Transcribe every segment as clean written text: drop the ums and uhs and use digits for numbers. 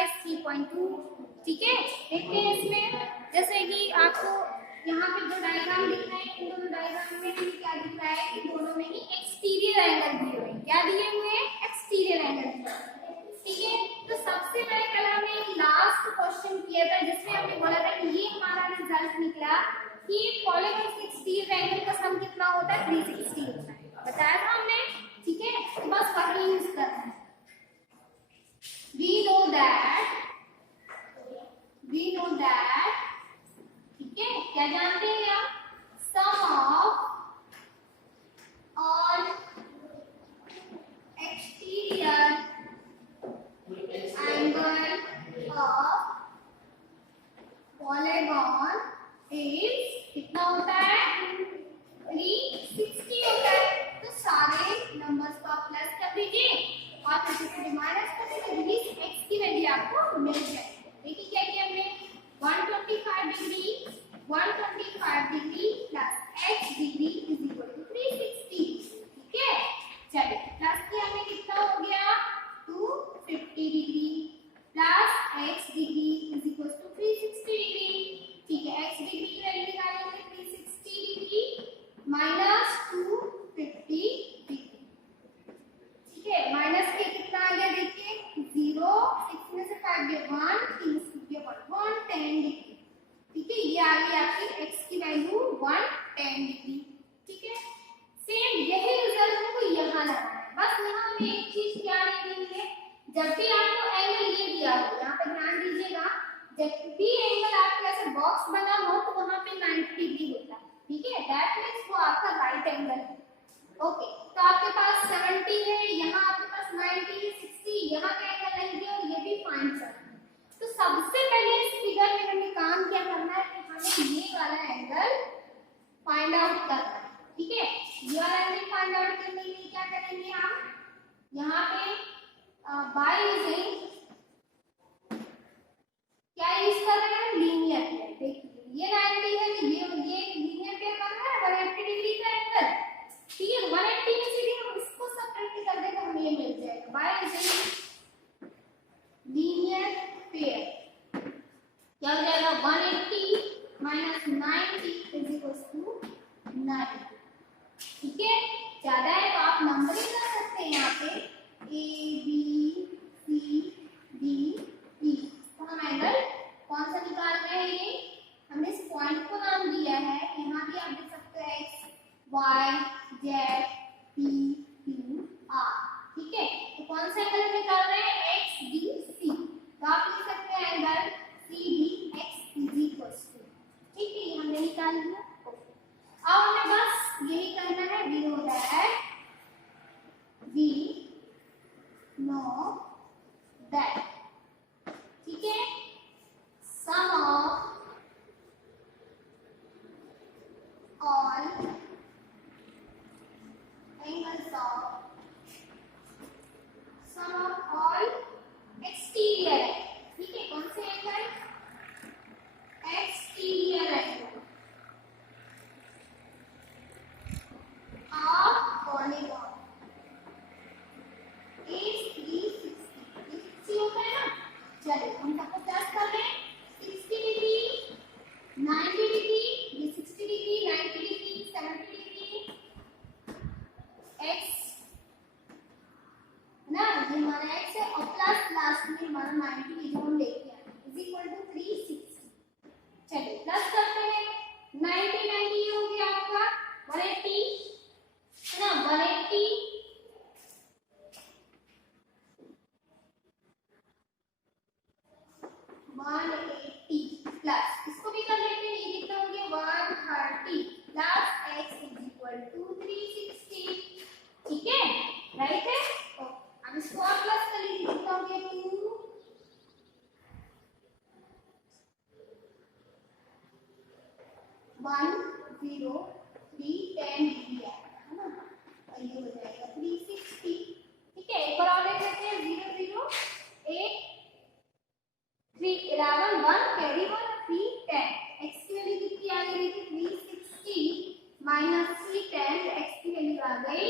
है 3.2। ठीक है, देखते हैं इसमें, जैसे कि आपको यहाँ पे जो डायग्राम दिख रहा है, इन दोनों डायग्राम में क्या दिख रहा है कि दोनों में ही एक्सटीरियर एंगल दिए हुए हैं। क्या दिए हुए हैं? एक्सटीरियर एंगल दिए हुए हैं। ठीक है, तो सबसे पहले कल हमने एक लास्ट क्वेश्चन किया था जिसमें हमने बोला था कि ये हमारा रिजल्ट निकला कि पॉलीगॉन के एक्सटीरियर एंगल का सम कितना होता है? 360 होता है, बताया था हमने। ठीक है, तो बस वही यूज करना है। we know that ठीक है, क्या जानते हैं आप? Sum of all exterior angle of polygon is कितना होता है? 360 होता है। तो सारे नंबर्स को आप प्लस कर दीजिए और फिर से माइनस कर दीजिए, x की वैल्यू आपको मिल जाएगी। देखिए क्या किया हमने, 125 degree plus x degree is equal to 360। ठीक है, चलिए प्लस किया हमने, कितना हो गया? 250 degree plus x degree is equal to 360 degree. ठीक है, x डिग्री की वैल्यू निकालेंगे, 360 डिग्री माइनस 250 डिग्री। ठीक है, माइनस के कितना आ गया? देखिए 0, 6 में से 5 गया 1, 3 से गया 110 डिग्री। ठीक है, ये आ गई आपकी x की वैल्यू 110 डिग्री। ठीक है, सेम यही रिजल्ट हमको यहाँ लाना है। बस यहाँ हमें एक चीज क्या नहीं दी है, जब भी आपको एंगल ये दिया हो, यहाँ पे ध्यान दीजिएगा, जब भी एंगल आपके ऐसे बॉक्स बना हो तो वहां पे 90 डिग्री होता है। ठीक है, दैट मींस वो आपका राइट एंगल है। ओके, तो आपके पास 70 है, यहाँ आपके पास 90 है, 60, यहाँ का एंगल नहीं दिया और ये भी फाइंड करना है। तो सबसे पहले इस फिगर में हमें काम क्या करना है कि हमें ये वाला एंगल फाइंड आउट करना है। ठीक है, ये वाला एंगल फाइंड आउट करने के लिए क्या करेंगे हम, यहाँ पे बाय यूजिंग क्या यूज कर रहे हैं? Linear pair. देखिए ये 90 है तो ये लीनियर पेयर बन रहा है 180 डिग्री का एंगल। ठीक है, 180 में से भी हम इसको सब्ट्रैक्ट कर दें तो हमें ये मिल जाएगा बाय यूजिंग लीनियर पेयर। क्या हो जाएगा? 180 माइनस 90 इज इक्वल टू 90। ठीक है, ज्यादा है तो आप नंबरिंग कर सकते हैं यहाँ पे A B C D E। तो हम एंगल कौन सा निकाल रहे हैं? ये हमने इस पॉइंट को नाम दिया है, यहाँ भी आप देख सकते हैं X Y Z P Q R। ठीक है, तो कौन सा एंगल निकाल रहे हैं? X D C। तो आप लिख सकते हैं angle C D X is equal to. ठीक है, ये हमने निकाल लिया। अब हमें बस यही करना है, we know that ठीक है, sum of all angles of sum of all exterior है। ठीक है, कौन से angle? Exterior angle of polygon is 360 होता है ना। चलिए हम सबको प्लस कर रहे हैं, 60 डिग्री 90 डिग्री, ये 60 डिग्री 90 डिग्री 70 डिग्री x ना, ये हमारा x है और प्लस लास्ट में हमारा 90 जो हम लेके आए इज इक्वल टू 360। चलिए प्लस करते हैं, 90 90 हो गया आपका 180 है ना, 180 प्लस इसको भी कर लेते हैं, ये कितना हो गया 130 plus x is equal to 360। ठीक है, राइट है। तो अब इसको और प्लस कर लीजिए, कितना हो गया 2 1 0 3 10 डिग्री है ना, और ये हो जाएगा 360। ठीक है, एक और देख लेते हैं 0 0 8 3 11 1 कैरी 1 3 10। x की वैल्यू कितनी आ गई? देखिए 360 माइनस 310, x की वैल्यू आ गई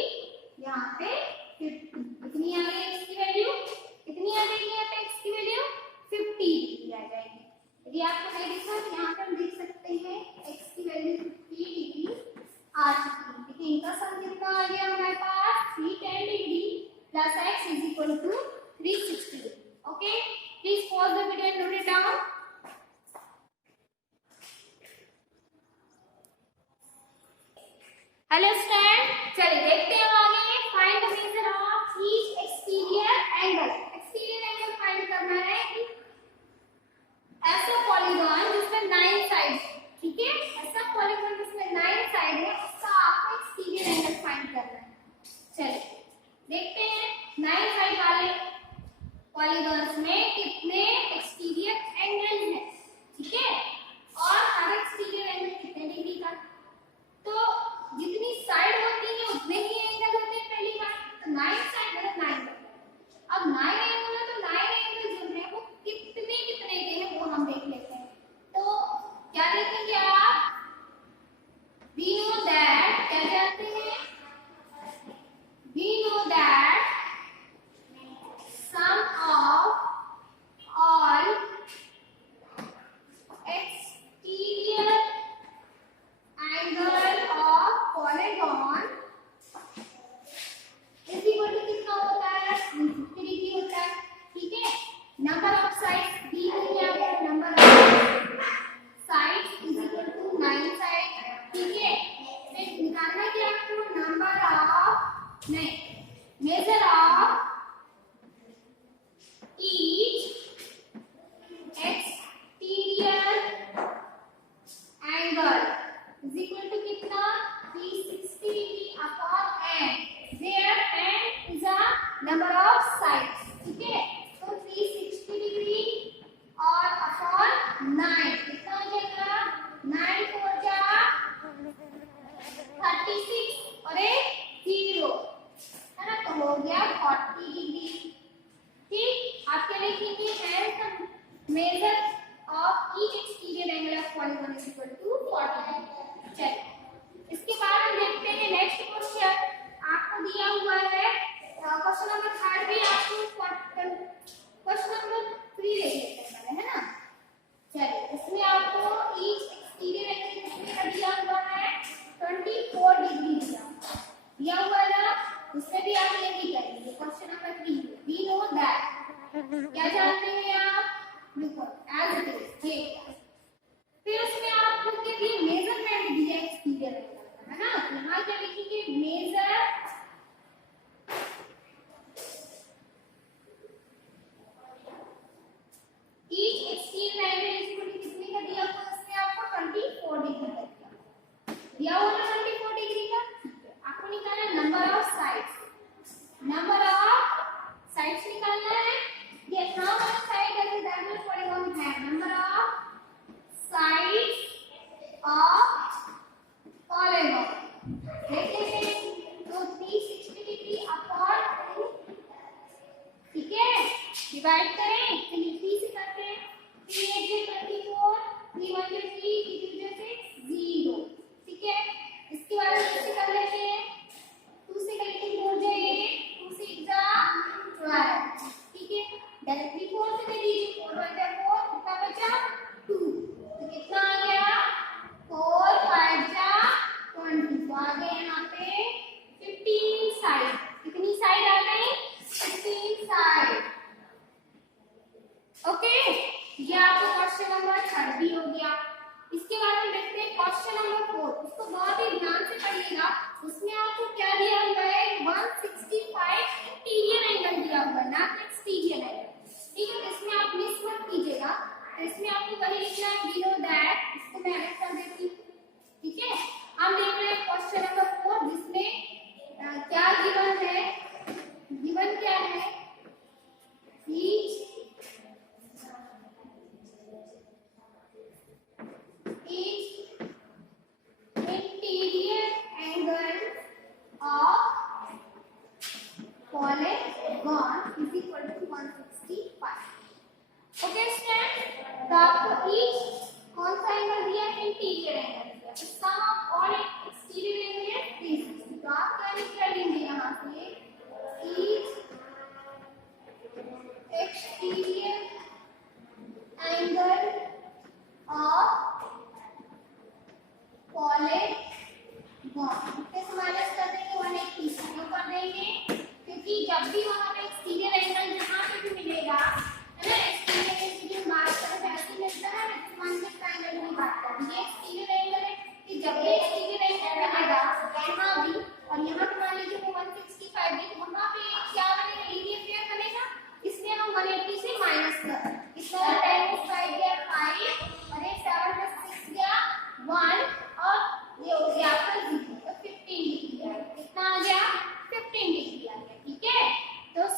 यहाँ पे 50। कितनी आ गई x की वैल्यू? कितनी आ गई यहाँ पे x की वैल्यू? 9 साइड वाले पॉलीगॉन्स में कितने एक्सटीरियर एंगल हैं, ठीक है, और हर एक्सटीरियर एंगल कितने डिग्री का। तो जितनी साइड होती है उतने ही एंगल होते हैं पहली बात, तो 9 साइड मतलब 9। अब 9 एंगल है तो 9 एंगल जो है वो कितने कितने के हैं वो हम देख लेते हैं। तो क्या देखेंगे आप, we know that, क्या जानते हैं, we know that sum of all exterior angle of polygon is equal to कितना होता है, 360 डिग्री होता है, ठीक है। नंबर ऑफ साइड्स दी हुई है आपको, number of sides is equal to 9 side, ठीक है। फिर निकालना क्या आपको, नंबर ऑफ नहीं, measure of each exterior angle is equal to कितना, 360 degree upon n, where n is a number of sides, ठीक है। तो 360 डिग्री और अपॉन 9 कितना हो जाएगा, 9 4 जा 36 और एक 0 है ना, तो हो गया 40 डिग्री, ठीक। आप क्या लिखेंगे, and measure of each exterior angle of polygon is equal to 40। चलिए इसके बाद हम देखते हैं नेक्स्ट क्वेश्चन आपको दिया हुआ है, क्वेश्चन नंबर 3 भी आपको क्वेश्चन नंबर 3 देख लेते हैं पहले, है ना। चलिए इसमें आपको ईच एक्सटीरियर एंगल कितने का दिया हुआ है, 24 डिग्री दिया हुआ है ना। उसमें भी आप यही करेंगे, question number 3 we know that, क्या जानते हैं आप, देखो एज इट इज ये। फिर उसमें आपको क्या दिया, मेजरमेंट दिया एक्सटीरियर एंगल का, है ना। यहाँ क्या लिखेंगे, measure each exterior angle is equal to कितने का दिया हुआ है, इसमें आपको 24 डिग्री का दिया हुआ है, 24 डिग्री का, ठीक है। आपको निकालना है number of sides, number of sides निकालना है, ये how much side does the diagonal polygon have, number of sides of polygon देख लेते हैं। तो 360 डिग्री अपॉन 2, ठीक है, डिवाइड करें, चलिए 3 से करते हैं, 3 8 से 24, 3 1 से 3, 3 2 से 0, ठीक है। इसके बाद हम कैसे कर लेते हैं, 2 से करेंगे 4 जाए, 2 से 12, ठीक है। डायरेक्टली 4 से दे दीजिए, 4 1 जा 4, कितना बचा 2, तो कितना आ गया 4 5 जा 20, तो आ गए यहाँ पे 15 साइड, कितनी साइड आ गई, 15 साइड, ओके। ये आपका क्वेश्चन नंबर 3 भी हो गया। इसके बाद हम देखते हैं क्वेश्चन नंबर 4, उसको बहुत ही ध्यान से पढ़िएगा। उसमें आपको क्या दिया हुआ है, 165 इंटीरियर एंगल दिया हुआ है, ना एक्सटीरियर एंगल, ठीक है। तो इसमें आप मिस मत कीजिएगा, तो इसमें आपको वही लिखना है, वी नो दैट, इसको मैं अलग कर देती हूँ, ठीक है। हम देख रहे हैं क्वेश्चन नंबर 4, जिसमें क्या गिवन है, गिवन क्या है, each interior angle of polygon is equal to 165, okay student. तो आपको ईच कौन सा एंगल दिया, इंटीरियर एंगल दिया, तो सम ऑफ ऑल एक्सटीरियर एंगल है 360, तो आप क्या निकाल लेंगे यहाँ से, each exterior angle of polygon, किस माइनस कर देंगे, 180 क्यों कर देंगे, क्योंकि जब भी वहां पे एक्सटीरियर एंगल जहां पे भी मिलेगा, है ना, एक्सटीरियर एंगल की बात करते हैं ऐसे मिलता है, मैक्सिमम का एंगल की बात करते हैं, ये एक्सटीरियर एंगल है कि जब भी एक्सटीरियर एंगल मिलेगा यहाँ भी, और यहाँ पे मान लीजिए वो 165 है, तो वहां पे क्या बनेगा, लीनियर पेयर बनेगा, इसलिए हम 180 से माइनस कर, कितना 10 5 गया 5 और ये 7 + 6 गया 1, और ये हो गया आपका 0, तो 15 डिग्री आ गया, कितना आ गया 15 डिग्री आ गया, ठीक है। तो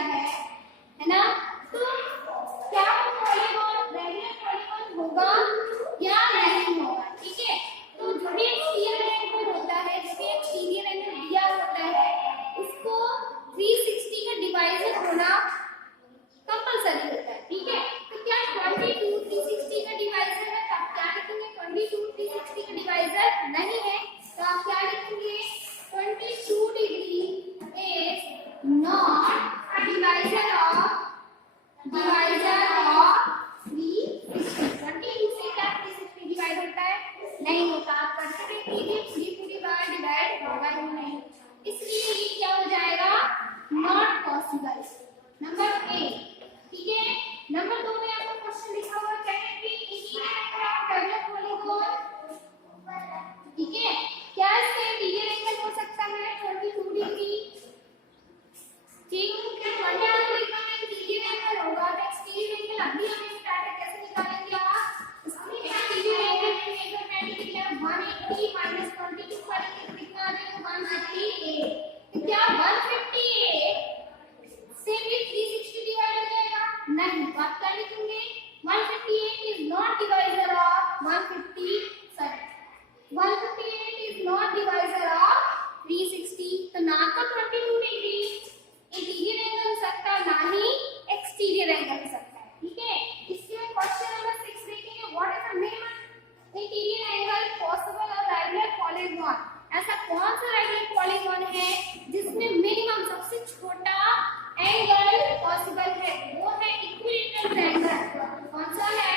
दिया है ना। तो क्या पॉलीगॉन रेगुलर पॉलीगॉन होगा या नहीं होगा, ठीक है। तो जो भी एक्सटीरियर एंगल होता है, जो भी एक्सटीरियर एंगल दिया होता है, उसको 360 का डिवाइजर होना कंपलसरी होता है, ठीक है। तो क्या 22 360 का डिवाइजर है, तो आप क्या लिखेंगे, 22 360 का डिवाइजर नहीं है, तो आप क्या लिखेंगे, 22 degree is not divisor of 360। 22 से क्या 360 डिवाइड होता है, नहीं होता। आप करते रहिए, पूरी बार डिवाइड होगा ही नहीं, इसलिए ये क्या हो जाएगा, नॉट पॉसिबल, नंबर ए, ठीक है। नंबर 2 में आपका क्वेश्चन लिखा हुआ है कि इंटीरियर पॉलीगॉन, ठीक है, क्या इसका इंटीरियर एंगल हो सकता है 22 डिग्री, ठीक है। 22 डिग्री का इंटीरियर एंगल होगा, तो एक्सटीरियर एंगल अभी हमें स्टार्ट है, कैसे निकालेंगे आप, इसमें एक्सटीरियर एंगल मेजरमेंट किया 180 माइनस 22 करेंगे तो कितना आ जाएगा, 158। तो क्या 158 से भी 360 डिवाइड हो जाएगा, नहीं। तो आप क्या लिखेंगे, 158 is not divisor of 158 is not divisor of 360। तो ना तो 22 डिग्री इंटीरियर एंगल हो सकता है, ना ही एक्सटीरियर एंगल हो सकता है, ठीक है। इसलिए क्वेश्चन नंबर 6 देखेंगे, what is the minimum interior angle possible of regular polygon. ऐसा कौन सा रेगुलर पॉलीगॉन है जिसमें मिनिमम सबसे छोटा एंगल पॉसिबल है, वो है इक्विलेटरल ट्रायंगल। कौन सा है,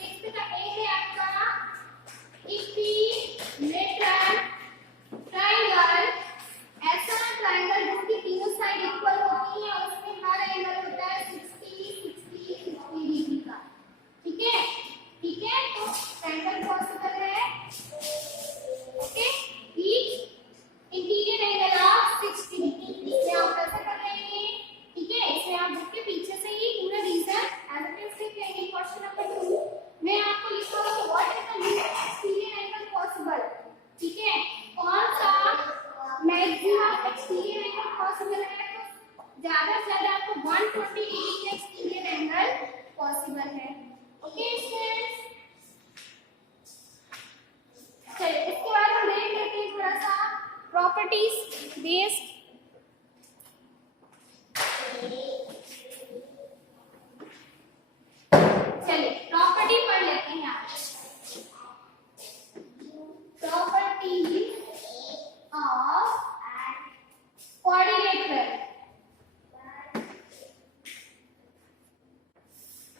6 का ए है आपका इक्विलेटरल ट्रायंगल। ऐसा ट्रायंगल जिसकी तीनों साइड इक्वल होती है और उसमें हर एंगल होता है 60 डिग्री का, ठीक है, ठीक है। तो ट्रायंगल पॉसिबल है, okay, each interior angle of 60 degree. इसमें आप कैसे कर लेंगे, ठीक है, इसमें आप बुक के पीछे से ही पूरा रीजन एज इट इज लिख लेंगे। क्वेश्चन नंबर 2 में आपको लिखा हुआ what is the least exterior angle possible, ठीक है, कौन सा मैक्सिमम एक्सटीरियर एंगल पॉसिबल है। तो ज्यादा से ज्यादा आपको 120 डिग्री का एक्सटीरियर एंगल पॉसिबल है, ओके स्टूडेंट्स। चलिए इसके बाद हम देख लेते हैं थोड़ा सा प्रॉपर्टीज बेस्ड। चलिए प्रॉपर्टी पढ़ लेते हैं आप, प्रॉपर्टी ऑफ क्वाड्रिलेटरल,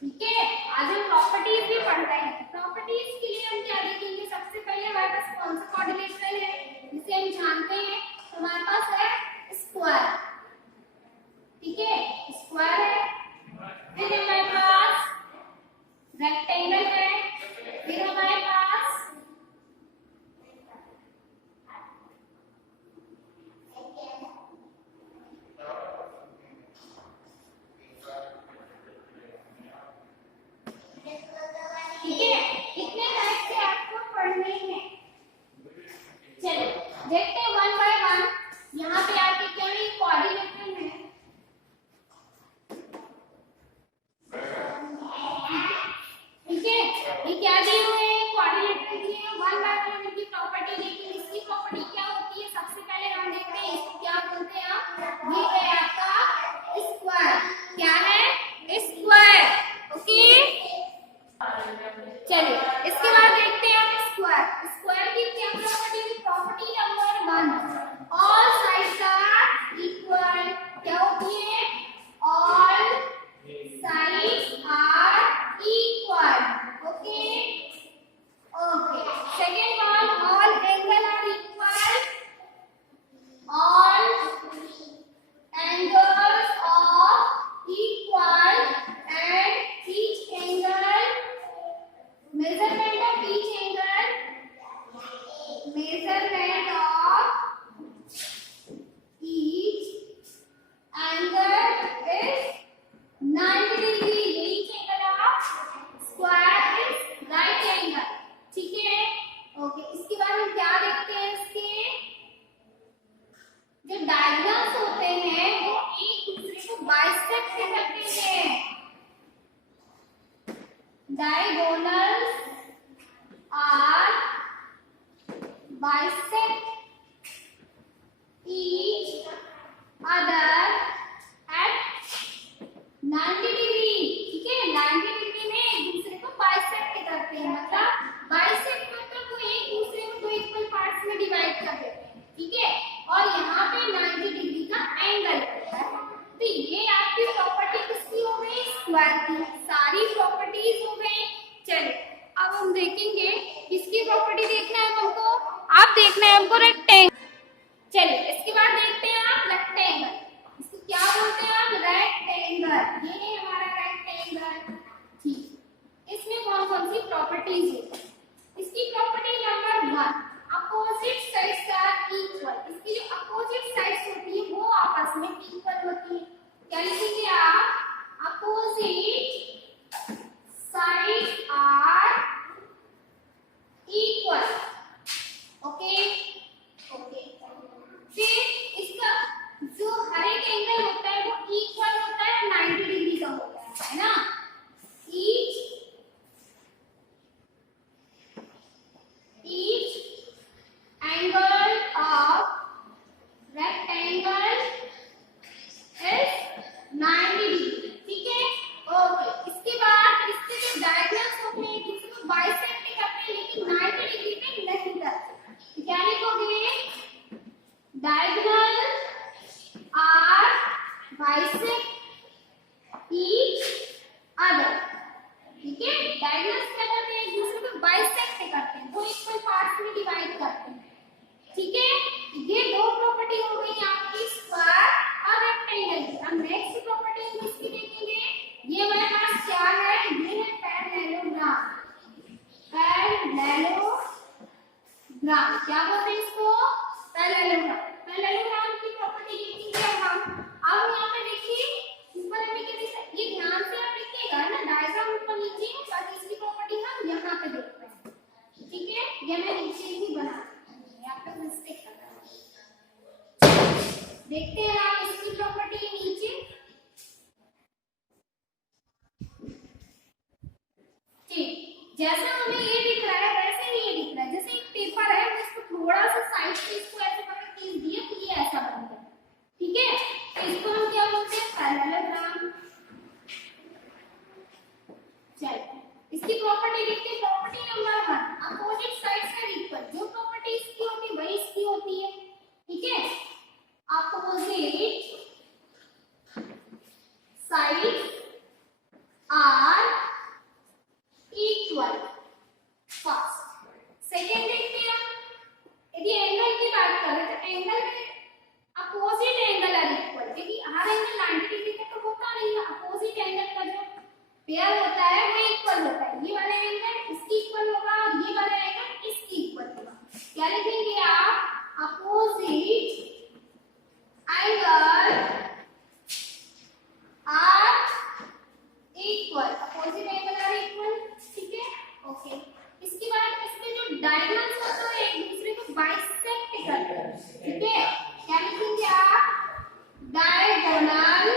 ठीक है। आज हम प्रॉपर्टीज भी पढ़ रहे हैं। प्रॉपर्टीज के लिए हम क्या देखेंगे, सबसे पहले हमारे पास कौन सा क्वाड्रिलेटरल है जिसे हम जानते हैं, तो हमारे पास है स्क्वायर, ठीक है, स्क्वायर है। फिर हमारे पास रेक्टेंगल है, फिर हमारे पास ठीक है, बाइसेक्ट करते हैं। Diagonals are bisect each other at 90 degree. ठीक है, 90 डिग्री में एक दूसरे को बाइसेक्ट करते हैं, मतलब बाइसेक्ट मतलब वो एक दूसरे को दो इक्वल पार्ट्स में डिवाइड कर देते हैं। ठीक है, और यहाँ पे 90 डिग्री का एंगल होता है। तो ये आपकी प्रॉपर्टी किसकी हो गई? स्क्वायर की। सारी प्रॉपर्टीज हो गई। चलिए अब हम देखेंगे किसकी प्रॉपर्टी देखना है हमको। आप देखना है हमको रेक्टेंगल। चलिए इसके बाद देखते हैं आप रेक्टेंगल। इसको क्या बोलते हैं आप? रेक्टेंगल। ये है हमारा रेक्टेंगल। ठीक, इसमें कौन कौन सी प्रॉपर्टीज है? इसकी property number 1, opposite sides are equal. इसकी जो अपोजिट साइड्स होती है वो आपस में इक्वल होती है। क्या लिखेंगे आप? Opposite sides are equal. Okay okay, फिर इसका जो हर एक एंगल होता है वो इक्वल होता है, 90 डिग्री का होता है ना। each angle of rectangle is 90 degree. ठीक है, ओके। इसके बाद इसके जो डायगोनल्स होते हैं इसको बाइसेक्ट करते हैं, लेकिन 90 डिग्री पे नहीं करते। क्या लिखोगे? Diagonal are bisect each other। ठीक है, डायगोनल्स क्या करते हैं? एक दूसरे को बाइसेक्ट करते हैं, दो इक्वल पार्ट्स में डिवाइड करते हैं। ठीक है, ये दो प्रॉपर्टी हो गई आपकी स्क्वायर और रेक्टेंगल की। अब नेक्स्ट प्रॉपर्टी हम इसकी देखेंगे। ये हमारे पास क्या है? ये है पैरेललोग्राम। पैरेललोग्राम क्या बोलते हैं इसको? पैरेललोग्राम। पैरेललोग्राम की प्रॉपर्टी देखेंगे हम। अब यहाँ पे देखिए ऊपर हमें क्या दिख रहा है? ये ध्यान से आप लिखिएगा ना, डायग्राम ऊपर नीचे, बाकी इसकी प्रॉपर्टी हम यहाँ पे देखते हैं। ठीक है, ये मैं नीचे ही बना आप लोग मिस्टेक कर रहे हैं। देखते हैं आप इसकी प्रॉपर्टी नीचे। ठीक, जैसा हमें ये दिख रहा है वैसे ही ये दिख रहा है। जैसे एक पेपर है, इसको थोड़ा सा साइड से इसको ऐसे पकड़ के खींच दिए तो ये ऐसा बन गया। ठीक है, तो इसको हम क्या बोलते हैं? पैरेललोग्राम। चलिए इसकी प्रॉपर्टी देखते हैं। Property number 1, opposite sides are equal. जो प्रॉपर्टी इसकी होती है वही इसकी होती है। ठीक है, opposite sides are equal. First. Second देखते हैं, यदि एंगल की बात करें तो एंगल में अपोजिट एंगल आर इक्वल। क्योंकि हर एंगल 90 डिग्री का तो होता नहीं है, अपोजिट एंगल का जो पेयर होता है वो इक्वल होता है। ये वाला एंगल इसकी इक्वल होगा और ये वाला एंगल इसकी इक्वल होगा। क्या लिखेंगे आप? Opposite angle are equal. Opposite angle are equal. ठीक है, ओके। इसके बाद इसमें जो डायगोनल्स होते हैं एक दूसरे को बाइसेक्ट करते हैं। ठीक है, क्या लिखेंगे आप? Diagonal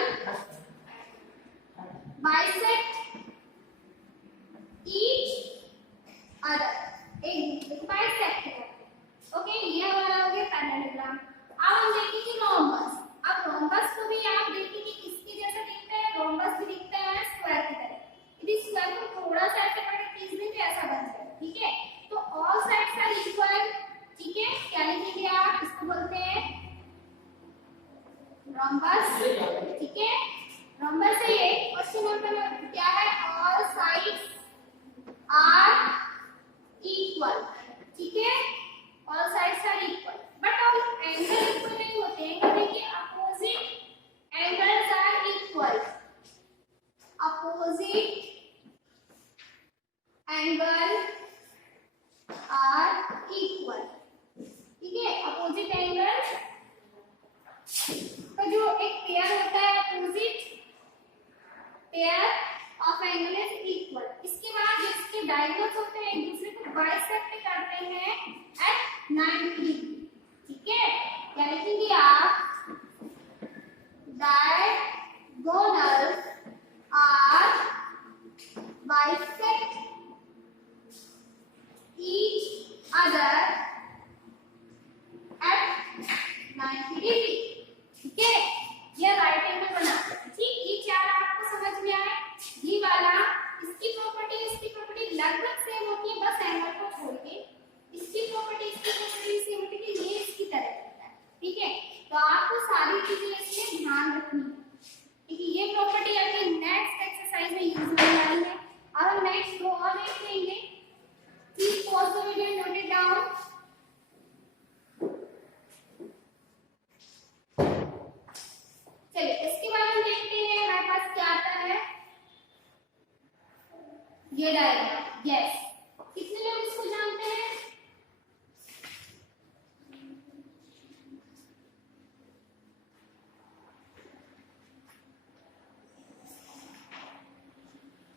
bisect each other। एक दूसरे को बाइसेक्ट करते हैं। ओके, ये हमारा हो गया पैरेललोग्राम। अब हम देखेंगे रोम्बस। अब रोम्बस को भी आप देखेंगे किसके जैसा दिखता है? रोम्बस भी दिखता है स्क्वायर की तरह। यदि स्क्वायर को थोड़ा सा ऐसे पकड़ के खींच दें तो ऐसा बन जाए। ठीक है, तो ऑल साइड्स आर इक्वल। ठीक है, क्या लिखेंगे आप? इसको बोलते हैं रोम्बस। ठीक है, रोम्बस से ये क्वेश्चन नंबर क्या है? All sides are equal. ठीक है, all sides are equal, but all angle equal नहीं होते हैं। देखिए opposite angles are equal. Opposite angle are equal. ठीक है, अपोजिट एंगल का जो एक पेयर होता है, opposite pair of angle is equal. इसके बाद जिसके डायगोनल्स होते हैं एक दूसरे को बाइसेक्ट करते हैं एट 90 डिग्री। ठीक है, क्या लिखेंगे आप? डायगोनल ये प्रॉपर्टी आपकी नेक्स्ट एक्सरसाइज में यूज होने वाली है। अब हम नेक्स्ट दो और देख लेंगे। Please pause the video and note it down. चलिए इसके बाद हम देखते हैं हमारे पास क्या आता है। ये डायग्राम, यस, कितने लोग इसको जानते हैं?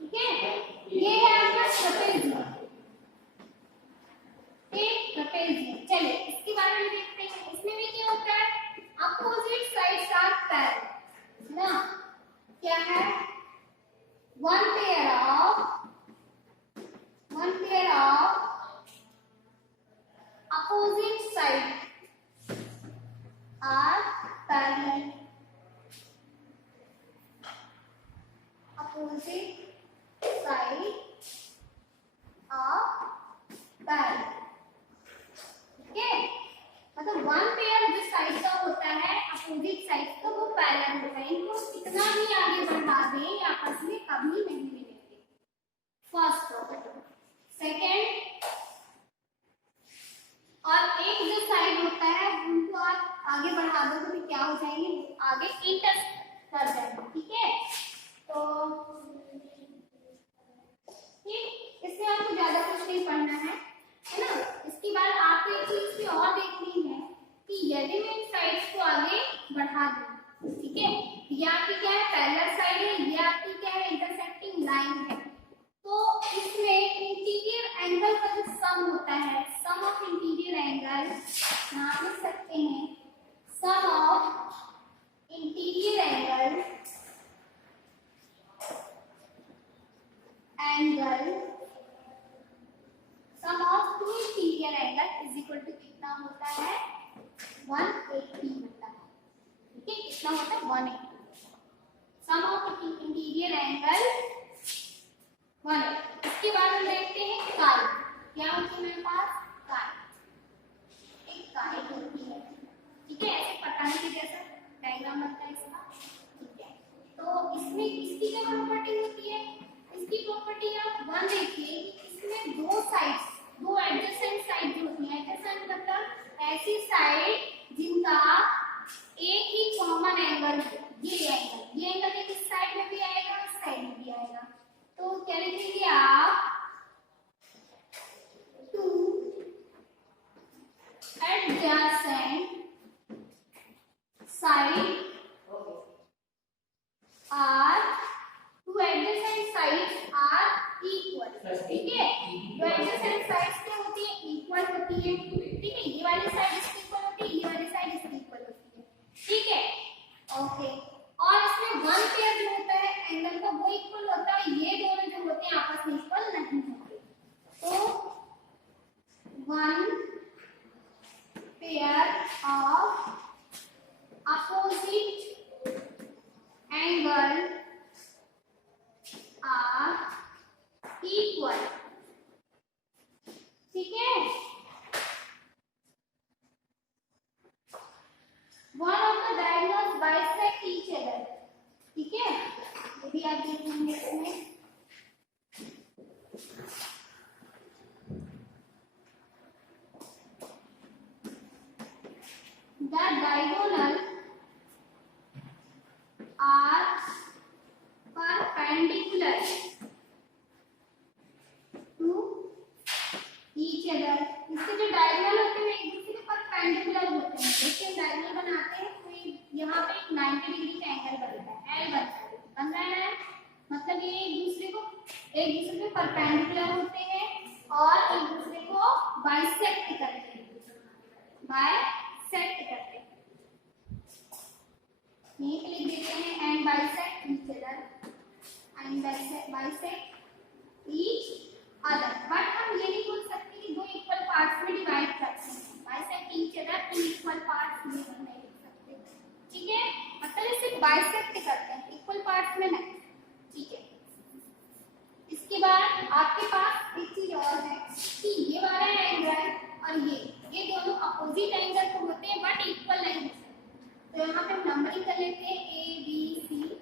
ठीक है, ये है आपका ट्रेपेजियम। एक ट्रेपेजियम। चलिए इसके बारे में देखते हैं। इसमें भी क्या होता है, अपोजिट साइड्स आर पैरेलल ना। क्या है, one pair of opposite sides are parallel. Opposite sides are parallel. ठीक है, मतलब वन पेयर जो साइड का होता है अपोजिट साइड का वो पैरेलल होता है। इनको कितना भी आगे बढ़ा दें आपस में कभी नहीं मिलेंगे। First property. सेकेंड, और एक जो साइड होता है उनको आप आगे बढ़ा दो तो क्या हो जाएंगे, आगे इंटरसेक्ट कर जाएंगे। ठीक है, तो ठीक, इससे आपको ज्यादा कुछ नहीं पढ़ना है ना। इसके बाद आपको एक चीज भी और देखनी है कि यदि मैं इन साइड्स को आगे बढ़ा दूं, ठीक है, ये आपकी क्या है, पैरेलल साइड है, ये आपकी क्या है, इंटरसेक्टिंग लाइन है। तो इसमें इंटीरियर एंगल का जो सम होता है, सम ऑफ इंटीरियर एंगल, यहाँ लिख सकते हैं, sum of interior angle sum of two interior angle is equal to कितना होता है, 180 होता है। ठीक है, कितना होता है, 180। सम ऑफ इंटीरियर एंगल 180। इसके बाद हम देखते हैं काई। क्या होती है मेरे पास, काई, एक काई होती है। ठीक है, ऐसे पटाने के जैसा डायग्राम बनता है इसका। ठीक है, तो इसमें किसकी क्या प्रॉपर्टी होती है, इसकी प्रॉपर्टी आप वन देखिए, इसमें दो साइड्स, दो एडजेसेंट साइड जो होती है, एडजेसेंट मतलब ऐसी साइड जिनका एक ही कॉमन एंगल है। ये एंगल एक इस साइड में भी आएगा, इस साइड में भी आएगा। तो क्या लिखेंगे आप, two adjacent side are, two adjacent sides are equal. ठीक है, तो एडजेसेंट साइड्स क्या होती है, इक्वल होती है। ठीक है, ये वाली साइड इसकी इक्वल होती है, ये वाली साइड इसकी इक्वल होती है। ठीक है, ओके। और इसमें वन पेयर जो होता है एंगल का वो इक्वल होता है, ये दोनों जो होते हैं आपस में इक्वल नहीं होते। तो one pair of opposite angle are equal. ठीक है, one of the diagonals bisect each other. ठीक है, ये भी आप देखेंगे इसमें। The diagonal are perpendicular to each other। इसके जो डायगोनल होते हैं एक दूसरे के परपेंडिकुलर होते हैं। जैसे डायगोनल बनाते हैं तो यहाँ पे एक 90 डिग्री का एंगल बनता है, एल बन रहा है, मतलब ये एक दूसरे के परपेंडिकुलर होते हैं और एक दूसरे को बाइसेक्ट करते हैं, बाइसेक्ट करते हैं। ये लिख देते हैं and bisect each other, and bisect each other. But हम ये नहीं बोल सकते कि दो इक्वल पार्ट्स में डिवाइड करते हैं, bisect each other two equal parts में नहीं लिख सकते। ठीक है, मतलब इसे बाइसेक्ट करते हैं, इक्वल पार्ट्स में नहीं। ठीक है, इसके बाद आपके पास एक चीज और है कि ये वाला एंगल और ये दोनों अपोजिट एंगल तो होते हैं बट इक्वल नहीं होते। तो यहाँ पे हम नंबरिंग कर लेते हैं, ए बी सी।